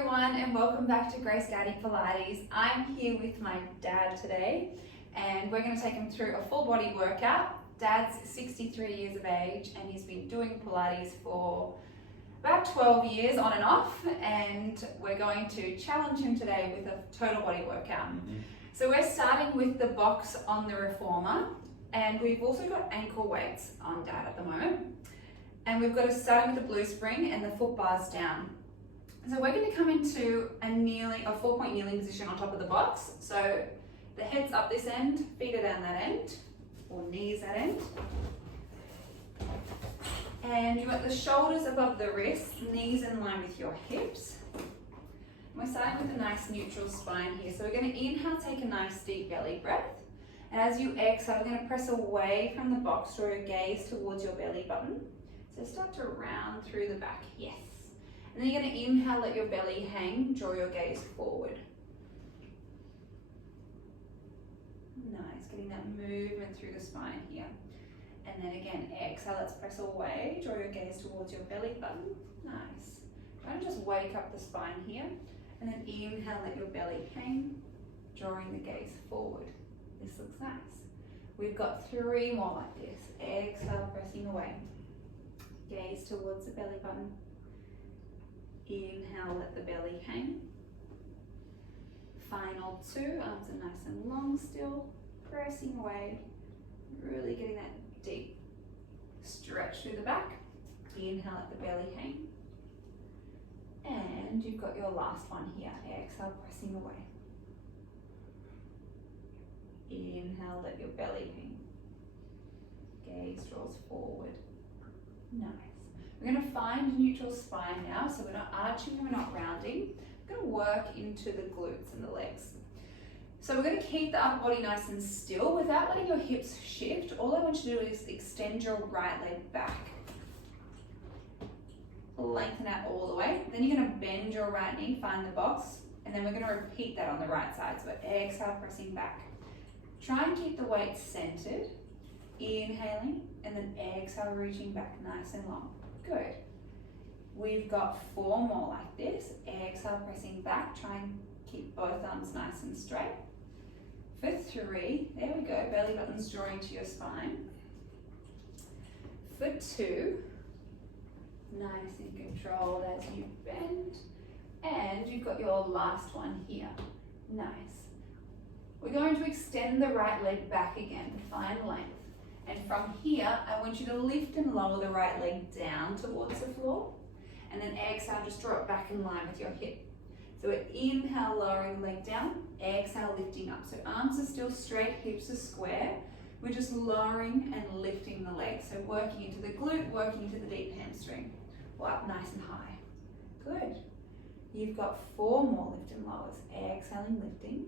everyone and welcome back to Grace Daddy Pilates. I'm here with my dad today and we're going to take him through a full body workout. Dad's 63 years of age and he's been doing Pilates for about 12 years on and off, and we're going to challenge him today with a total body workout. So we're starting with the box on the reformer, and we've also got ankle weights on Dad at the moment. And we've got to start with the blue spring and the foot bars down. So we're going to come into a 4-point kneeling position on top of the box. So the head's up this end, feet are down that end, or knees that end. And you've got the shoulders above the wrists, knees in line with your hips. We're starting with a nice neutral spine here. So we're going to inhale, take a nice deep belly breath. And as you exhale, we're going to press away from the box, draw your gaze towards your belly button. So start to round through the back, yes. And then you're going to inhale, let your belly hang, draw your gaze forward. Nice, getting that movement through the spine here. And then again, exhale, let's press away, draw your gaze towards your belly button. Nice. Try to just wake up the spine here. And then inhale, let your belly hang, drawing the gaze forward. This looks nice. We've got 3 more like this. Exhale, pressing away. Gaze towards the belly button. Inhale, let the belly hang. Final 2, arms are nice and long still. Pressing away, really getting that deep stretch through the back. Inhale, let the belly hang. And you've got your last one here. Exhale, pressing away. Inhale, let your belly hang. Gaze draws forward. Nice. We're going to find neutral spine now, so we're not arching, we're not rounding. We're going to work into the glutes and the legs. So we're going to keep the upper body nice and still without letting your hips shift. All I want you to do is extend your right leg back. Lengthen out all the way. Then you're going to bend your right knee, find the box, and then we're going to repeat that on the right side. So exhale, pressing back. Try and keep the weight centered. Inhaling, and then exhale, reaching back nice and long. Good. We've got 4 more like this. Exhale, pressing back. Try and keep both arms nice and straight. For 3, there we go, belly button's drawing to your spine. For 2, nice and controlled as you bend. And you've got your last one here. Nice. We're going to extend the right leg back again, find length. And from here, I want you to lift and lower the right leg down towards the floor. And then exhale, just draw it back in line with your hip. So we're inhale, lowering the leg down, exhale, lifting up. So arms are still straight, hips are square. We're just lowering and lifting the leg. So working into the glute, working into the deep hamstring. Well, up nice and high. Good. You've got 4 more lift and lowers. Exhaling, lifting.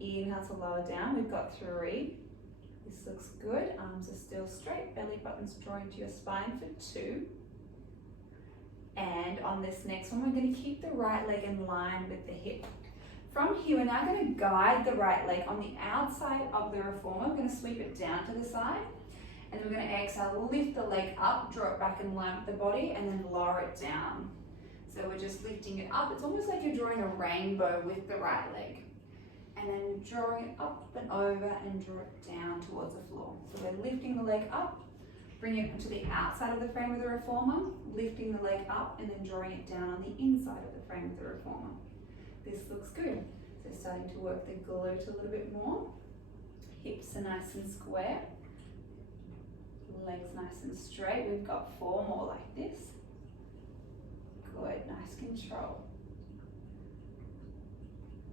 Inhale to lower down. We've got 3. This looks good. Arms are still straight. Belly button's drawing to your spine for 2. And on this next one, we're going to keep the right leg in line with the hip. From here, we're now going to guide the right leg on the outside of the reformer. We're going to sweep it down to the side. And then we're going to exhale, lift the leg up, draw it back in line with the body, and then lower it down. So we're just lifting it up. It's almost like you're drawing a rainbow with the right leg. And then drawing it up and over and draw it down towards the floor. So we're lifting the leg up, bringing it to the outside of the frame of the reformer, lifting the leg up and then drawing it down on the inside of the frame of the reformer. This looks good. So starting to work the glute a little bit more. Hips are nice and square. Legs nice and straight. We've got 4 more like this. Good, nice control.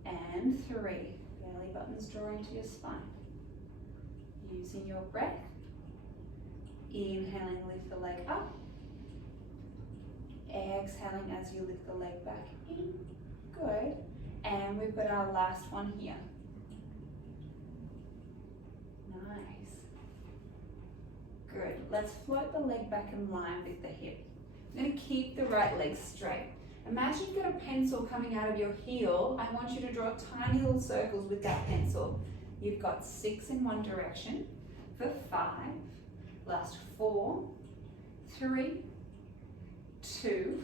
And 3, belly button's drawing to your spine. Using your breath. Inhaling, lift the leg up. Exhaling as you lift the leg back in. Good. And we've got our last one here. Nice. Good. Let's float the leg back in line with the hip. I'm going to keep the right leg straight. Imagine you've got a pencil coming out of your heel. I want you to draw tiny little circles with that pencil. You've got 6 in one direction. For 5, last 4, 3, 2,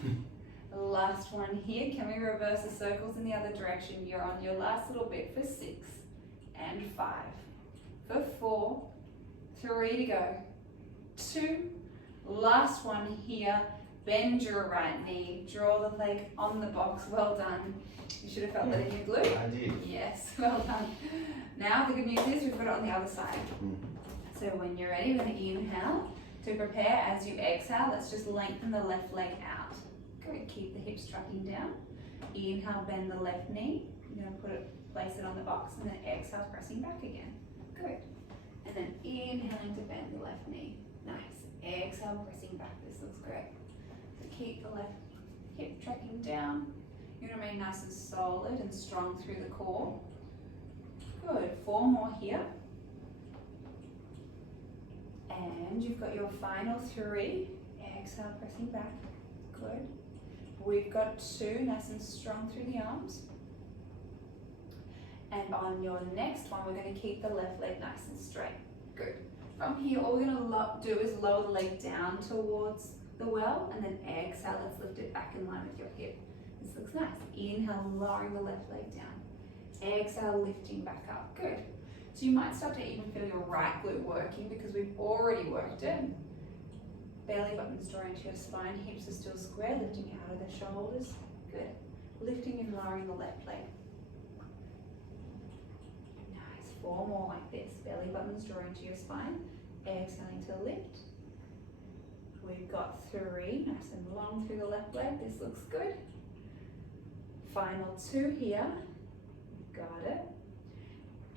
Last one here. Can we reverse the circles in the other direction? You're on your last little bit for 6 and 5, for 4, 3 to go, 2, last one here. Bend your right knee, draw the leg on the box. Well done. You should have felt that in your glute. I did. Yes, well done. Now the good news is we've got it on the other side. So when you're ready, we're going to inhale to prepare. As you exhale, let's just lengthen the left leg out. Good, keep the hips trucking down. Inhale, bend the left knee. You're going to place it on the box, and then exhale, pressing back again. Good. And then inhaling to bend the left knee. Nice. Exhale, pressing back. This looks great. So keep the left hip tracking down. You're going to remain nice and solid and strong through the core. Good. 4 more here. And you've got your final 3. Exhale, pressing back. Good. We've got 2, nice and strong through the arms. And on your next one, we're going to keep the left leg nice and straight. Good. From here, all we're going to do is lower the leg down towards the well, and then exhale, let's lift it back in line with your hip. This looks nice. Inhale, lowering the left leg down. Exhale, lifting back up. Good. So you might start to even feel your right glute working because we've already worked it. Belly buttons draw into your spine, hips are still square, lifting out of the shoulders. Good. Lifting and lowering the left leg. Nice. 4 more like this. Belly buttons draw into your spine. Exhaling to lift. We've got 3, nice and long through the left leg. This looks good. Final 2 here. Got it.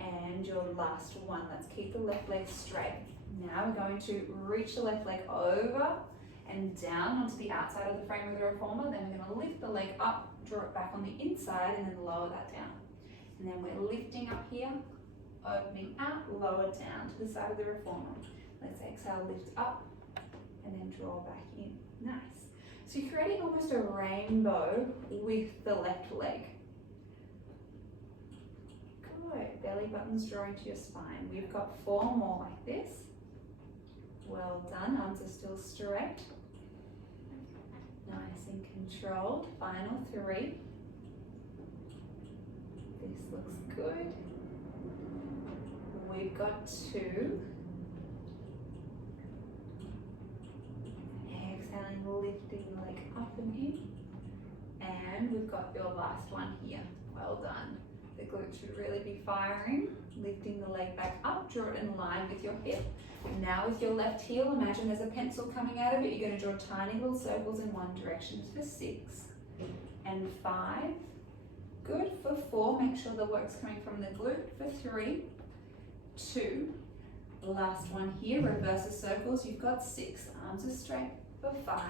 And your last one. Let's keep the left leg straight. Now we're going to reach the left leg over and down onto the outside of the frame of the reformer. Then we're going to lift the leg up, draw it back on the inside, and then lower that down. And then we're lifting up here, opening out, lower down to the side of the reformer. Let's exhale, lift up, and then draw back in. Nice. So you're creating almost a rainbow with the left leg. Good. Belly buttons draw into your spine. We've got 4 more like this. Well done. Arms are still straight. Nice and controlled. Final 3. This looks good. We've got 2. Exhaling, lifting the leg up and in. And we've got your last one here. Well done. The glute should really be firing. Lifting the leg back up, draw it in line with your hip. Now with your left heel, imagine there's a pencil coming out of it. You're going to draw tiny little circles in one direction for 6 and 5. Good. For 4, make sure the work's coming from the glute. For 3, 2. The last one here, reverse the circles. You've got 6. Arms are straight. For 5.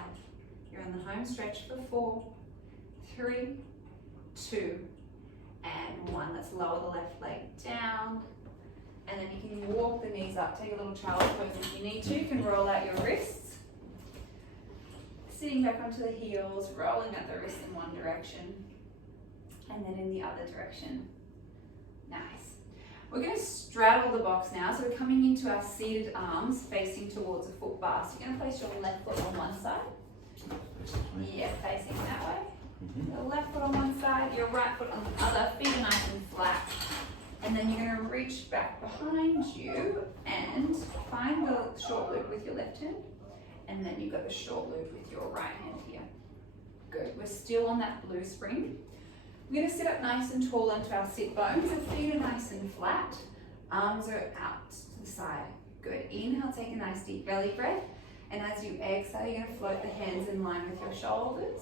You're in the home stretch for 4, 3, 2, and 1. Let's lower the left leg down. And then you can walk the knees up, take a little child's pose if you need to. You can roll out your wrists. Sitting back onto the heels, rolling out the wrists in one direction. And then in the other direction. Nice. We're going to straddle the box now. So we're coming into our seated arms facing towards a foot bar. So you're going to place your left foot on one side. Yeah, facing that way. Your left foot on one side, your right foot on the other. Feet are nice and flat. And then you're going to reach back behind you and find the short loop with your left hand. And then you've got the short loop with your right hand here. Good. We're still on that blue spring. We're going to sit up nice and tall onto our sit bones. The feet are nice and flat. Arms are out to the side. Good. Inhale, take a nice deep belly breath. And as you exhale, you're going to float the hands in line with your shoulders.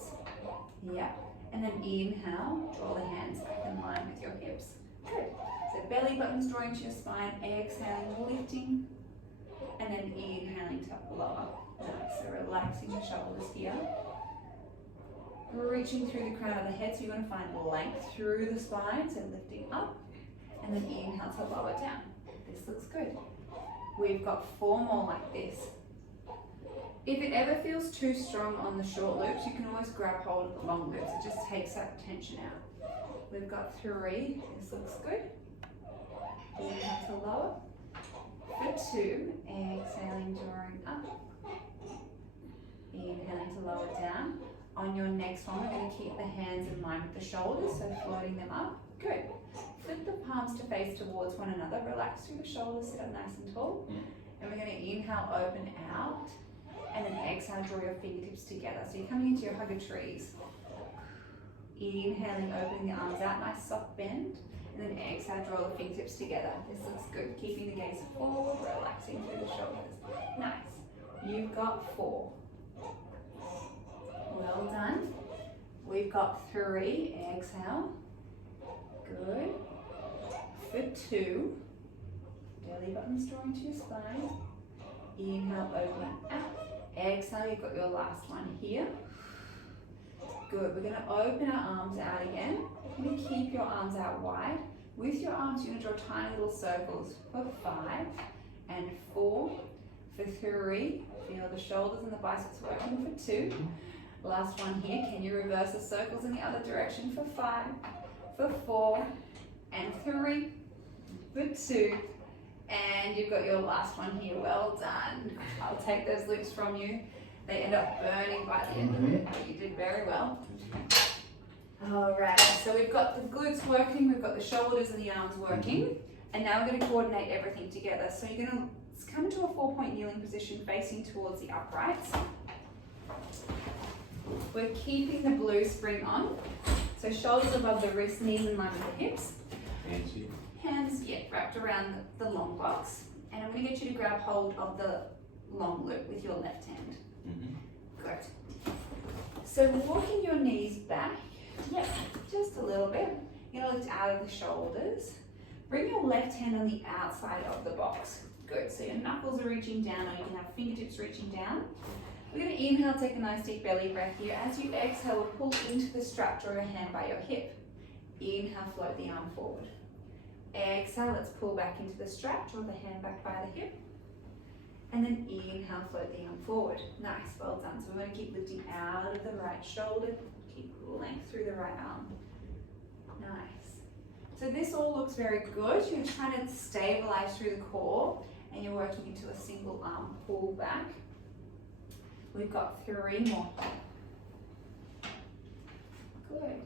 Yeah. And then inhale, draw the hands back in line with your hips. Good. So belly buttons drawing to your spine, exhaling, lifting, and then inhaling to lower. Nice. So relaxing the shoulders here. Reaching through the crown of the head, so you're going to find length through the spine, so lifting up, and then inhale to lower down. This looks good. We've got 4 more like this. If it ever feels too strong on the short loops, you can always grab hold of the long loops. It just takes that tension out. We've got 3. This looks good. Inhale to lower. For 2, exhaling, drawing up. Inhaling to lower down. On your next one, we're going to keep the hands in line with the shoulders, so floating them up. Good. Flip the palms to face towards one another. Relax through the shoulders, sit up nice and tall. And we're going to inhale, open out. And then exhale, draw your fingertips together. So you're coming into your hug of trees. Inhaling, opening the arms out, nice soft bend. And then exhale, draw the fingertips together. This looks good. Keeping the gaze forward, relaxing through the shoulders. Nice. You've got 4. Well done. We've got 3. Exhale. Good. For 2. Belly buttons drawing to your spine. Inhale, opening out. Exhale, you've got your last one here. Good. We're going to open our arms out again. You're going to keep your arms out wide. With your arms, you're going to draw tiny little circles for 5 and 4. For 3, feel the shoulders and the biceps working for 2. Last one here. Can you reverse the circles in the other direction for 5, for 4, and 3, for 2. And you've got your last one here. Well done. I'll take those loops from you. They end up burning by the end of it, but you did very well. Alright, so we've got the glutes working, we've got the shoulders and the arms working, and now we're going to coordinate everything together. So you're going to come to a 4-point kneeling position facing towards the uprights. We're keeping the blue spring on, so shoulders above the wrists, knees in line with the hips. Hands wrapped around the long box, and I'm going to get you to grab hold of the long loop with your left hand. Good. So walking your knees back, just a little bit. You're going to lift out of the shoulders. Bring your left hand on the outside of the box. Good. So your knuckles are reaching down, or you can have fingertips reaching down. We're going to inhale, take a nice deep belly breath here. As you exhale, we'll pull into the strap, draw your hand by your hip. Inhale, float the arm forward. Exhale, let's pull back into the strap, draw the hand back by the hip. And then inhale, float the arm forward. Nice, well done. So we want to keep lifting out of the right shoulder, keep length through the right arm. Nice. So this all looks very good. You're trying to stabilize through the core, and you're working into a single arm pull back. We've got 3 more. Good.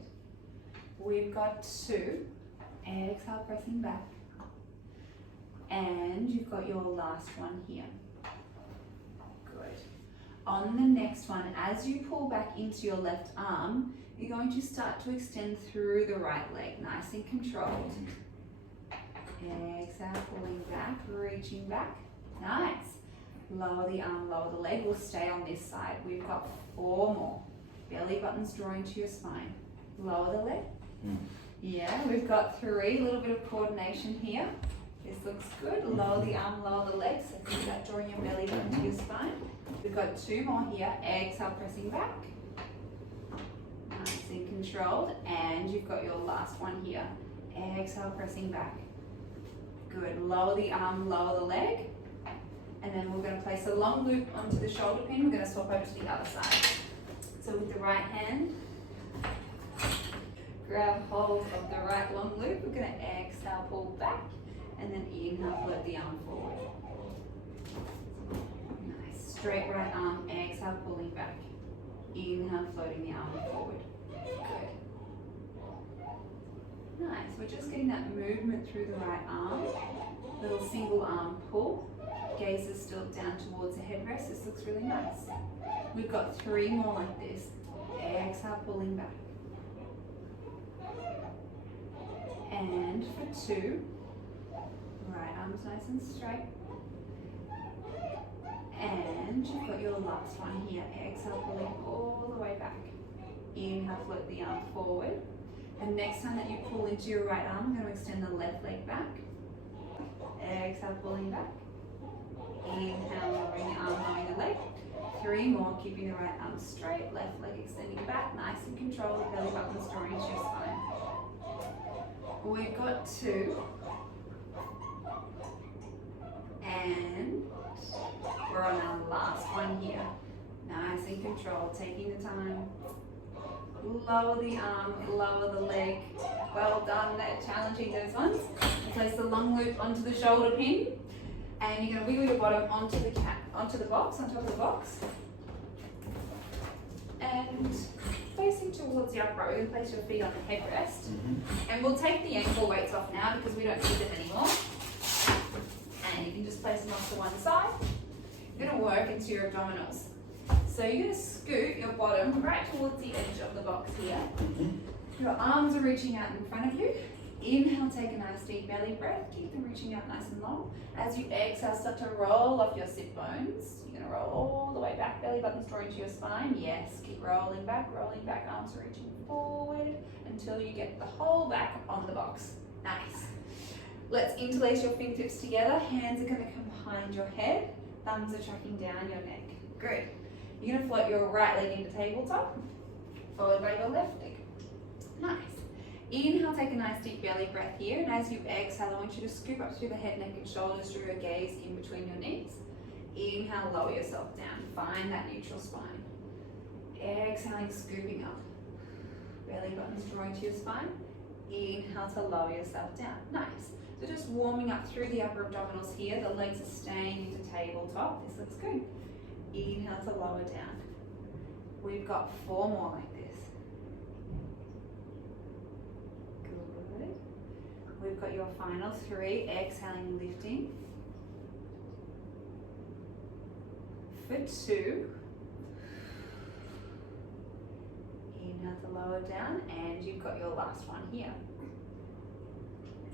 We've got 2. Exhale, pressing back. And you've got your last one here. Good. On the next one, as you pull back into your left arm, you're going to start to extend through the right leg, nice and controlled. Exhale, pulling back, reaching back. Nice. Lower the arm, lower the leg. We'll stay on this side. We've got 4 more. Belly buttons drawing to your spine. Lower the leg. Yeah, we've got 3. A little bit of coordination here. This looks good. Lower the arm, lower the leg. So think about drawing your belly button to your spine. We've got 2 more here. Exhale, pressing back. Nice and controlled. And you've got your last one here. Exhale, pressing back. Good. Lower the arm, lower the leg. And then we're going to place a long loop onto the shoulder pin. We're going to swap over to the other side. So with the right hand, grab hold of the right long loop. We're going to exhale, pull back, and then inhale, float the arm forward. Nice. Straight right arm, exhale, pulling back. Inhale, floating the arm forward. Good. Nice. We're just getting that movement through the right arm. Little single arm pull. Gaze is still down towards the headrest. This looks really nice. We've got 3 more like this. Exhale, pulling back. And for 2, right arm's nice and straight. And you've got your last one here. Exhale, pulling all the way back. Inhale, float the arm forward. And next time that you pull into your right arm, I'm going to extend the left leg back. Exhale, pulling back. Inhale, lowering the arm, lowering the leg. 3 more, keeping the right arm straight, left leg extending back, nice and controlled, belly buttons drawing to your spine. We've got 2. And we're on our last one here. Nice and controlled, taking the time. Lower the arm, lower the leg. Well done, that challenging those ones. Place the long loop onto the shoulder pin. And you're going to wiggle your bottom onto the box, on top of the box. and facing towards the upright, we're going to place your feet on the headrest. And we'll take the ankle weights off now because we don't need them anymore. And you can just place them off to one side. You're going to work into your abdominals. So you're going to scoot your bottom right towards the edge of the box here. Your arms are reaching out in front of you. Inhale, take a nice deep belly breath. Keep them reaching out nice and long. As you exhale, start to roll off your sit bones. You're going to roll all the way back, belly buttons draw into your spine. Yes, keep rolling back, arms are reaching forward until you get the whole back on the box. Nice. Let's interlace your fingertips together. Hands are going to come behind your head. Thumbs are tracking down your neck. Good. You're going to float your right leg into tabletop, followed by your left leg. Nice. Inhale, take a nice deep belly breath here, and as you exhale, I want you to scoop up through the head, neck, and shoulders, draw your gaze in between your knees. Inhale, lower yourself down. Find that neutral spine. Exhaling, scooping up. Belly buttons drawing to your spine. Inhale to lower yourself down. Nice. So just warming up through the upper abdominals here. The legs are staying into tabletop. This looks good. Inhale to lower down. We've got 4 more like this. Good. We've got your final 3. Exhaling, lifting. For 2. Inhale to lower down, and you've got your last one here.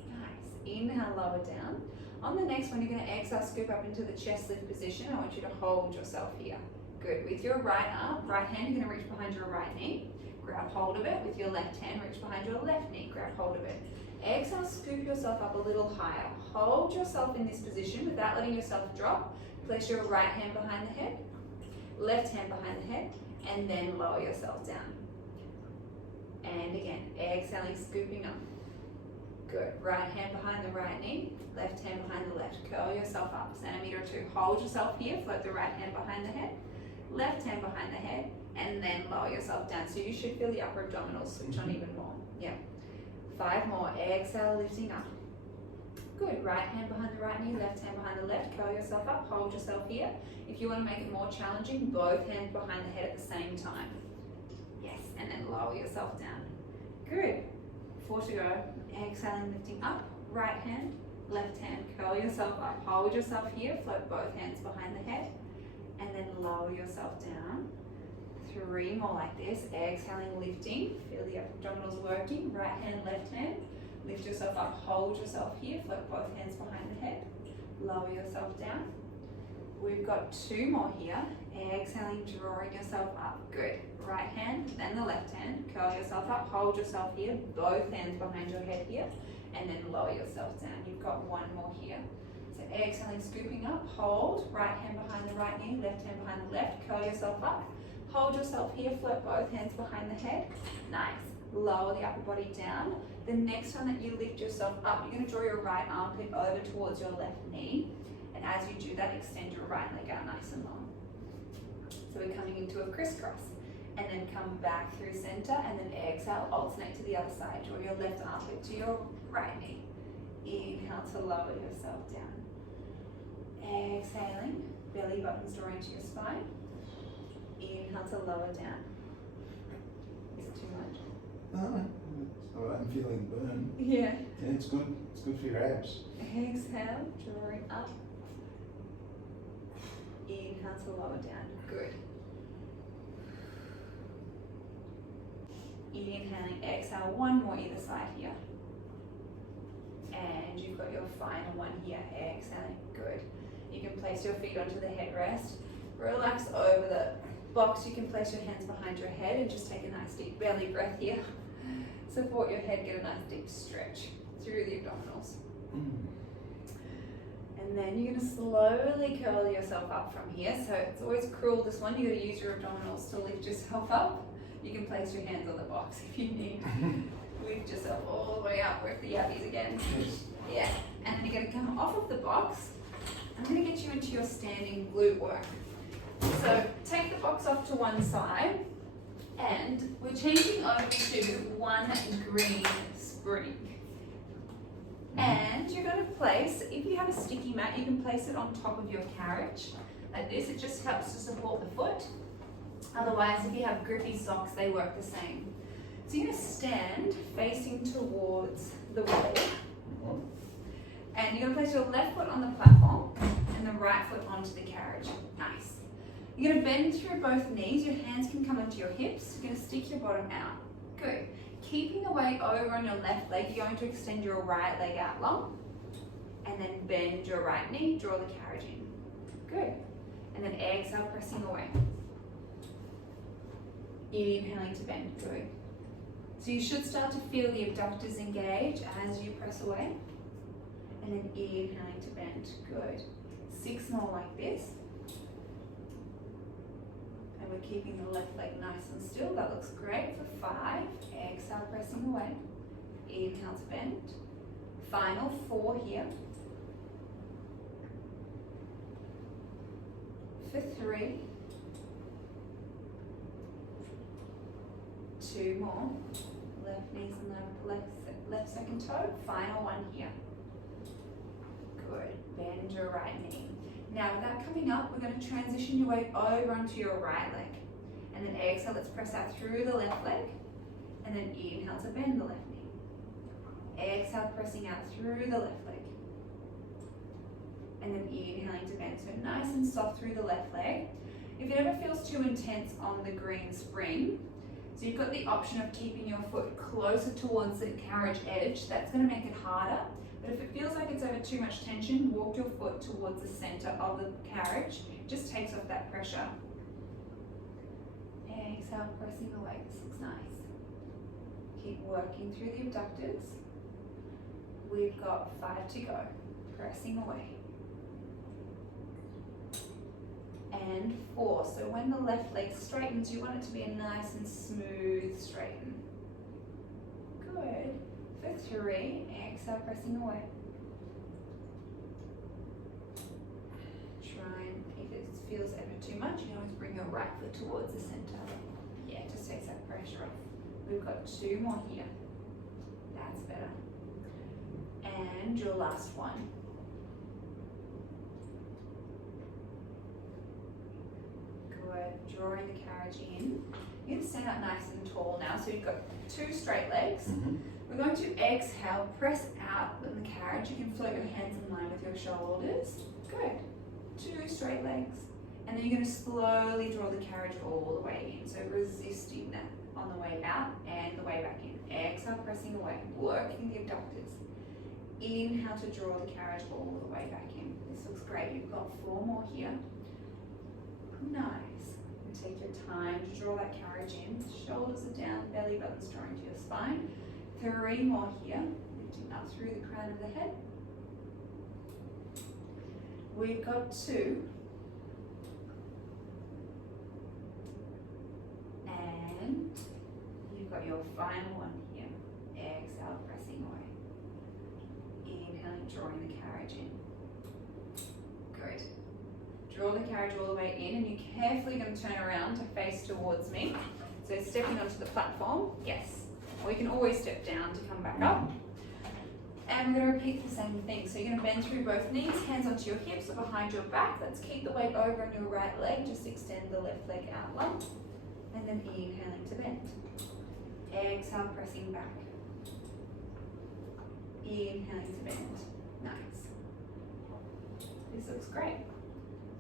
Nice. Inhale, lower down. On the next one, you're going to exhale, scoop up into the chest lift position. I want you to hold yourself here. Good. With your right arm, right hand, you're going to reach behind your right knee. Grab hold of it. With your left hand, reach behind your left knee. Grab hold of it. Exhale, scoop yourself up a little higher. Hold yourself in this position without letting yourself drop. Place your right hand behind the head, left hand behind the head, and then lower yourself down. And again, exhaling, scooping up. Good. Right hand behind the right knee, left hand behind the left. Curl yourself up, centimeter or 2. Hold yourself here, float the right hand behind the head, left hand behind the head, and then lower yourself down. So you should feel the upper abdominals switch on even more. Yeah. 5 more. Exhale, lifting up. Good. Right hand behind the right knee, left hand behind the left. Curl yourself up, hold yourself here. If you want to make it more challenging, both hands behind the head at the same time. Yes, and then lower yourself down. Good. 4 to go. Exhaling, lifting up. Right hand, left hand. Curl yourself up, hold yourself here. Float both hands behind the head, and then lower yourself down. 3 more like this. Exhaling, lifting. Feel the abdominals working. Right hand, left hand. Lift yourself up, hold yourself here, float both hands behind the head, lower yourself down. We've got 2 more here. Exhaling, drawing yourself up. Good. Right hand, then the left hand. Curl yourself up, hold yourself here, both hands behind your head here, and then lower yourself down. You've got 1 more here. So exhaling, scooping up, hold. Right hand behind the right knee, left hand behind the left. Curl yourself up, hold yourself here, float both hands behind the head. Nice. Lower the upper body down. The next time that you lift yourself up, you're going to draw your right armpit over towards your left knee. And as you do that, extend your right leg out nice and long. So we're coming into a crisscross. And then come back through center, and then exhale, alternate to the other side. Draw your left armpit to your right knee. Inhale to lower yourself down. Exhaling, belly buttons drawing to your spine. Inhale to lower down. Is it too much? No, it's all right. I'm feeling burn. Yeah. Yeah, it's good. It's good for your abs. Exhale, drawing up. Inhale to lower down. Good. Inhaling, exhale, 1 more either side here. And you've got your final one here. Exhaling, good. You can place your feet onto the headrest. Relax over the box. You can place your hands behind your head and just take a nice deep belly breath here. Support your head, get a nice deep stretch through the abdominals. And then you're going to slowly curl yourself up from here. So it's always cruel, this one. You're going to use your abdominals to lift yourself up. You can place your hands on the box if you need. Lift yourself all the way up, work the yabbies again. Yeah, and then you're going to come off of the box. I'm going to get you into your standing glute work. So take the box off to one side, and we're changing over to 1 green spring. And you're going to place, if you have a sticky mat, you can place it on top of your carriage like this. It just helps to support the foot. Otherwise, if you have grippy socks, they work the same. So you're going to stand facing towards the wall. And you're going to place your left foot on the platform and the right foot onto the carriage. Nice. You're going to bend through both knees. Your hands can come onto your hips. You're going to stick your bottom out. Good. Keeping the weight over on your left leg, you're going to extend your right leg out long. And then bend your right knee, draw the carriage in. Good. And then exhale, pressing away. Inhaling to bend. Good. So you should start to feel the abductors engage as you press away. And then inhaling to bend. Good. 6 more like this. And we're keeping the left leg nice and still. That looks great for 5. Exhale, pressing away. Inhale to bend. Final 4 here. For 3. 2 more. Left knees and left second toe. Final 1 here. Good. Bend your right knee. Now with that coming up, we're going to transition your weight over onto your right leg. And then exhale, let's press out through the left leg. And then inhale to bend the left knee. Exhale, pressing out through the left leg. And then inhaling to bend. So nice and soft through the left leg. If it ever feels too intense on the green spring, so you've got the option of keeping your foot closer towards the carriage edge. That's going to make it harder. But if it feels like it's over too much tension, walk your foot towards the center of the carriage. It just takes off that pressure. Exhale, pressing away. This looks nice. Keep working through the abductors. We've got 5 to go. Pressing away. And 4. So when the left leg straightens, you want it to be a nice and smooth straighten. Good. For 3, exhale, pressing away. Try and, if it feels ever too much, you can always bring your right foot towards the center. Yeah, it just takes that pressure off. We've got 2 more here. That's better. And your last one. Good. Drawing the carriage in. You're going to stand up nice and tall now. So you've got 2 straight legs. We're going to exhale, press out in the carriage. You can float your hands in line with your shoulders. Good. 2 straight legs. And then you're going to slowly draw the carriage all the way in. So resisting that on the way out and the way back in. Exhale, pressing away, working the abductors. Inhale to draw the carriage all the way back in. This looks great. You've got 4 more here. Nice. And take your time to draw that carriage in. Shoulders are down, belly button's drawing to your spine. 3 more here, lifting up through the crown of the head. We've got 2. And you've got your final one here. Exhale, pressing away. Inhaling, drawing the carriage in. Good. Draw the carriage all the way in, and you're carefully going to turn around to face towards me. So stepping onto the platform, yes. Or you can always step down to come back up. And we're going to repeat the same thing. So you're going to bend through both knees, hands onto your hips or behind your back. Let's keep the weight over on your right leg. Just extend the left leg out long. And then inhaling to bend. Exhale, pressing back. Inhaling to bend. Nice. This looks great.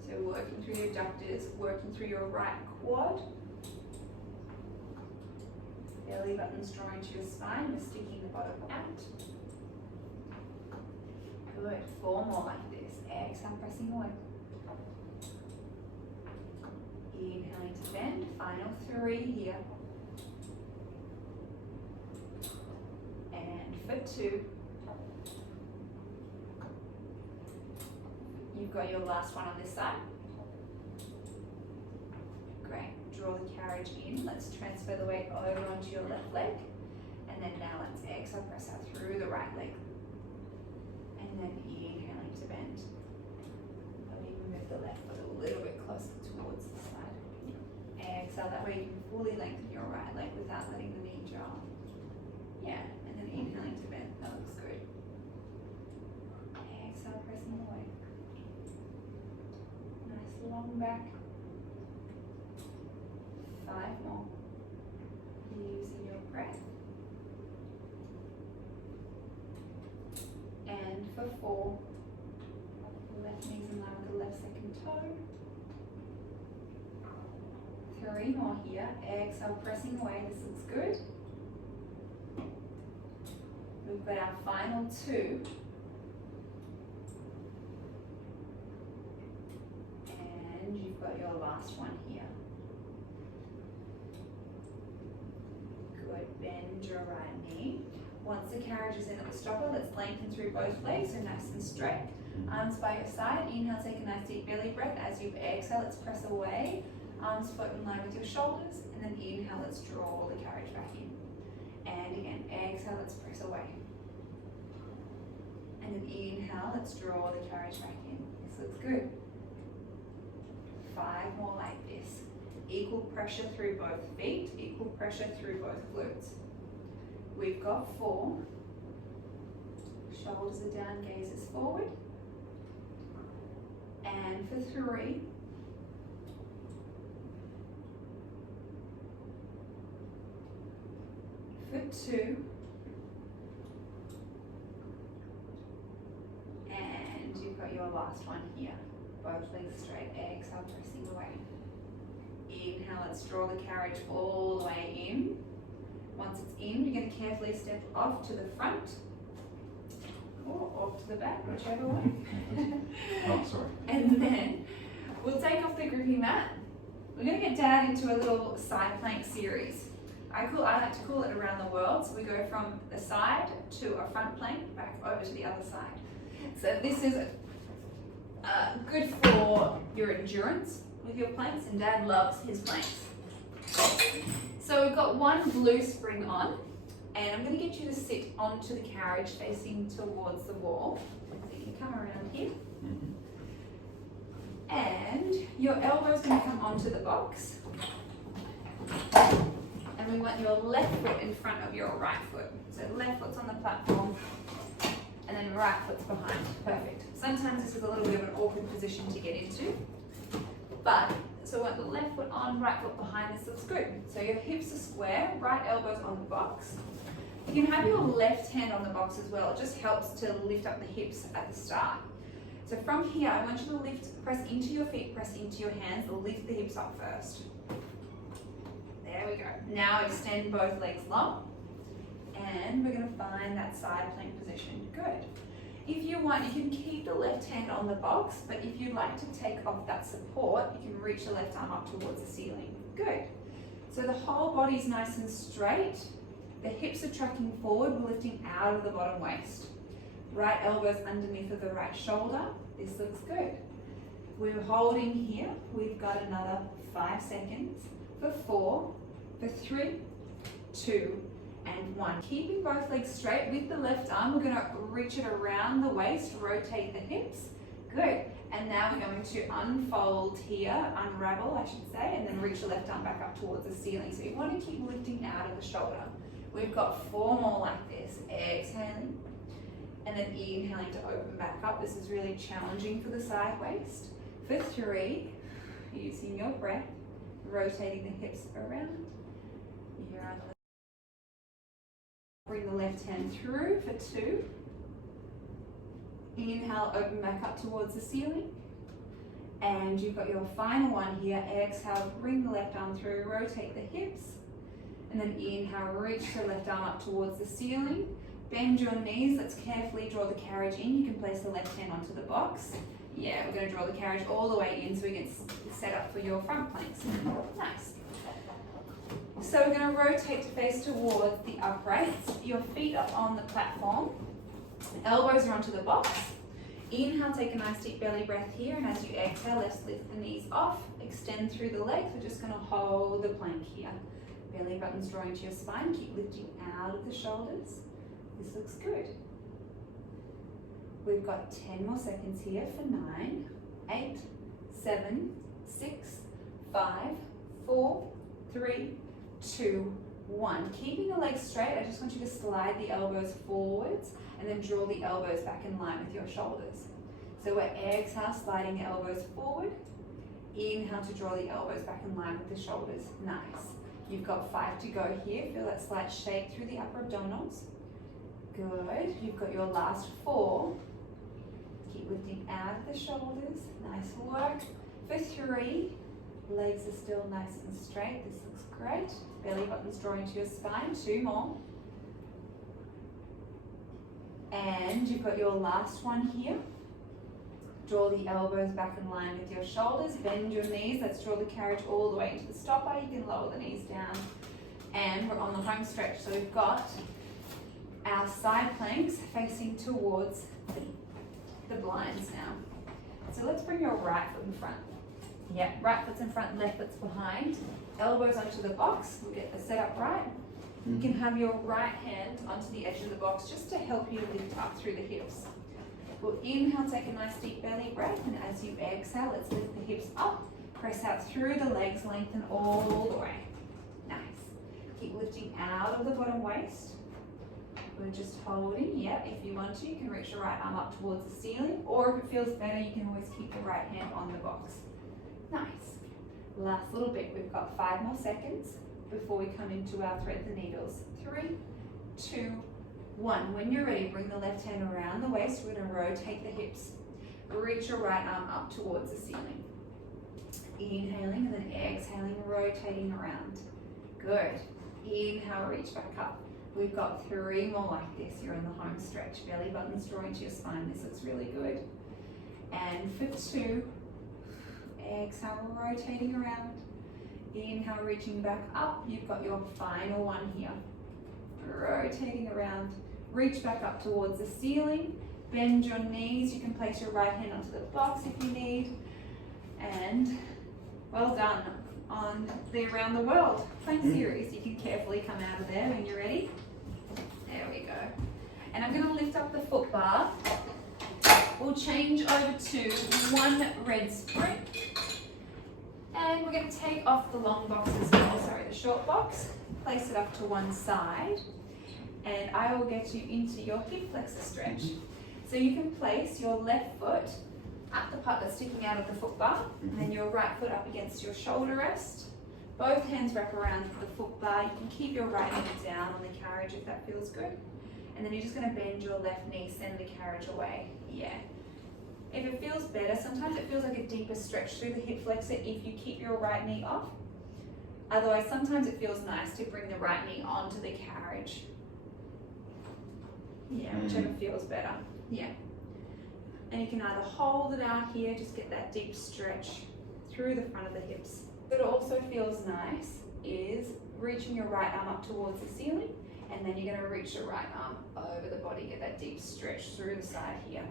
So working through your abductors, working through your right quad. Belly button's drawing to your spine. We're sticking the bottom out. Good. 4 more like this. Exhale, pressing away. Inhaling to bend. Final 3 here. And for 2. You've got your last one on this side. Great. Draw the carriage in. Let's transfer the weight over onto your left leg. And then now let's exhale, press out through the right leg. And then inhaling to bend. I'll even move the left foot a little bit closer towards the side. Exhale, that way you can fully lengthen your right leg without letting the knee drop. Yeah, and then inhaling to bend. That looks good. Exhale, pressing away. Nice long back. 4. Left knee's in line with the left second toe. 3 more here. Exhale, pressing away. This looks good. We've got our final 2. And you've got your last one here. Good. Bend your right knee. Once the carriage is in at the stopper, let's lengthen through both legs, so nice and straight. Arms by your side. Inhale, take a nice deep belly breath. As you exhale, let's press away. Arms float in line with your shoulders. And then inhale, let's draw the carriage back in. And again, exhale, let's press away. And then inhale, let's draw the carriage back in. This looks good. 5 more like this. Equal pressure through both feet, equal pressure through both glutes. We've got 4. Shoulders are down, gaze is forward. And for 3. For 2. And you've got your last one here. Both legs straight, exhale, pressing away. Inhale, let's draw the carriage all the way in. Once it's in, you're going to carefully step off to the front or off to the back, whichever way. Oh, sorry. And then we'll take off the gripping mat. We're going to get down into a little side plank series. I like to call it around the world. So we go from the side to a front plank, back over to the other side. So this is good for your endurance with your planks, and Dad loves his planks. So we've got one blue spring on, and I'm going to get you to sit onto the carriage facing towards the wall. So you can come around here. And your elbow's going to come onto the box. And we want your left foot in front of your right foot. So left foot's on the platform, and then right foot's behind. Perfect. Sometimes this is a little bit of an awkward position to get into. But, so we want the left foot on, right foot behind. This looks good. So your hips are square, right elbow's on the box. You can have your left hand on the box as well. It just helps to lift up the hips at the start. So from here, I want you to press into your feet, press into your hands, lift the hips up first. There we go. Now extend both legs long. And we're going to find that side plank position. Good. If you want, you can keep the left hand on the box, but if you'd like to take off that support, you can reach the left arm up towards the ceiling. Good. So the whole body's nice and straight. The hips are tracking forward, we're lifting out of the bottom waist. Right elbow's underneath of the right shoulder. This looks good. We're holding here. We've got another 5 seconds. For 4, for 3, 2, and 1. Keeping both legs straight with the left arm, we're going to reach it around the waist, rotate the hips. Good. And now we're going to unfold here, unravel I should say, and then reach the left arm back up towards the ceiling. So you want to keep lifting out of the shoulder. We've got 4 more like this. Exhaling, and then inhaling to open back up. This is really challenging for the side waist. For 3, using your breath, rotating the hips around. Here on the bring the left hand through for 2. Inhale, open back up towards the ceiling. And you've got your final one here. Exhale, bring the left arm through, rotate the hips. And then inhale, reach the left arm up towards the ceiling. Bend your knees. Let's carefully draw the carriage in. You can place the left hand onto the box. Yeah, we're going to draw the carriage all the way in so we get set up for your front planks. Nice. So we're going to rotate to face towards the uprights. Your feet are on the platform. Elbows are onto the box. Inhale, take a nice deep belly breath here, and as you exhale, let's lift the knees off, extend through the legs. We're just going to hold the plank here. Belly button's drawing to your spine. Keep lifting out of the shoulders. This looks good. We've got 10 more seconds here for 9, 8, 7, 6, 5, 4, 3, 2, 1. Keeping the legs straight, I just want you to slide the elbows forwards and then draw the elbows back in line with your shoulders. So we're exhale, sliding the elbows forward. Inhale to draw the elbows back in line with the shoulders. Nice. You've got 5 to go here. Feel that slight shake through the upper abdominals. Good. You've got your last 4, Keep lifting out of the shoulders. Nice work. For 3, legs are still nice and straight. This looks great. Belly button's drawing to your spine. 2 more. And you've got your last one here. Draw the elbows back in line with your shoulders. Bend your knees. Let's draw the carriage all the way into the stopper. You can lower the knees down. And we're on the home stretch. So we've got our side planks facing towards the blinds now. So let's bring your right foot in front. Yep, right foot's in front, left foot's behind. Elbows onto the box. We'll get the setup right. You can have your right hand onto the edge of the box just to help you lift up through the hips. We'll inhale, take a nice deep belly breath, and as you exhale, let's lift the hips up, press out through the legs, lengthen all the way. Nice. Keep lifting out of the bottom waist. We're just holding. Yep, if you want to, you can reach your right arm up towards the ceiling, or if it feels better, you can always keep the right hand on the box. Nice. Last little bit. We've got 5 more seconds before we come into our thread the needles. 3, 2, 1. When you're ready, bring the left hand around the waist. We're going to rotate the hips. Reach your right arm up towards the ceiling. Inhaling and then exhaling, rotating around. Good. Inhale, reach back up. We've got 3 more like this. You're in the home stretch. Belly button's drawing to your spine. This looks really good. And for 2, exhale, rotating around. Inhale, reaching back up. You've got your final one here. Rotating around. Reach back up towards the ceiling. Bend your knees. You can place your right hand onto the box if you need. And well done on the Around the World plank series. You can carefully come out of there when you're ready. There we go. And I'm going to lift up the foot bar. We'll change over to 1 red sprint. And we're going to take off the long box as well, the short box. Place it up to one side. And I will get you into your hip flexor stretch. So you can place your left foot at the part that's sticking out of the foot bar, and then your right foot up against your shoulder rest. Both hands wrap around the foot bar. You can keep your right knee down on the carriage if that feels good. And then you're just going to bend your left knee, send the carriage away. Yeah. If it feels better, sometimes it feels like a deeper stretch through the hip flexor if you keep your right knee off. Otherwise, sometimes it feels nice to bring the right knee onto the carriage. Yeah, whichever feels better. Yeah. And you can either hold it out here, just get that deep stretch through the front of the hips. What also feels nice is reaching your right arm up towards the ceiling, and then you're going to reach your right arm over the body, get that deep stretch through the side here.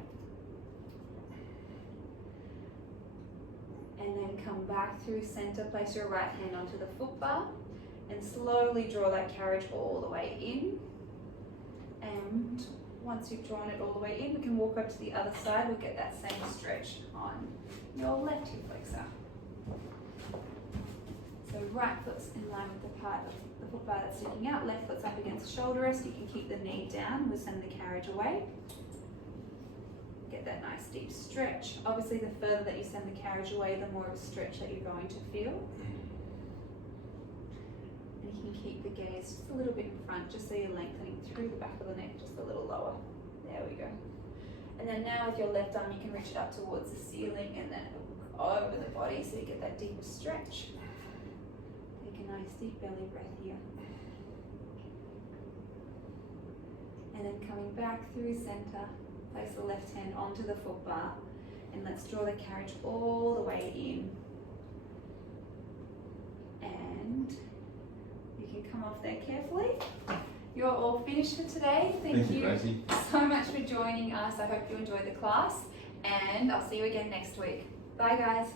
And then come back through center, place your right hand onto the foot bar, and slowly draw that carriage all the way in. And once you've drawn it all the way in, we can walk up to the other side. We'll get that same stretch on your left hip flexor. So right foot's in line with the part of the foot bar that's sticking out. Left foot's up against the shoulder rest. You can keep the knee down. We'll send the carriage away. Get that nice deep stretch. Obviously, the further that you send the carriage away, the more of a stretch that you're going to feel. And you can keep the gaze just a little bit in front, just so you're lengthening through the back of the neck, just a little lower. There we go. And then now with your left arm, you can reach it up towards the ceiling and then over the body so you get that deeper stretch. Take a nice deep belly breath here. And then coming back through center, place the left hand onto the foot bar, and let's draw the carriage all the way in. And you can come off there carefully. You're all finished for today. Thank you Rosie, so much for joining us. I hope you enjoyed the class, and I'll see you again next week. Bye guys.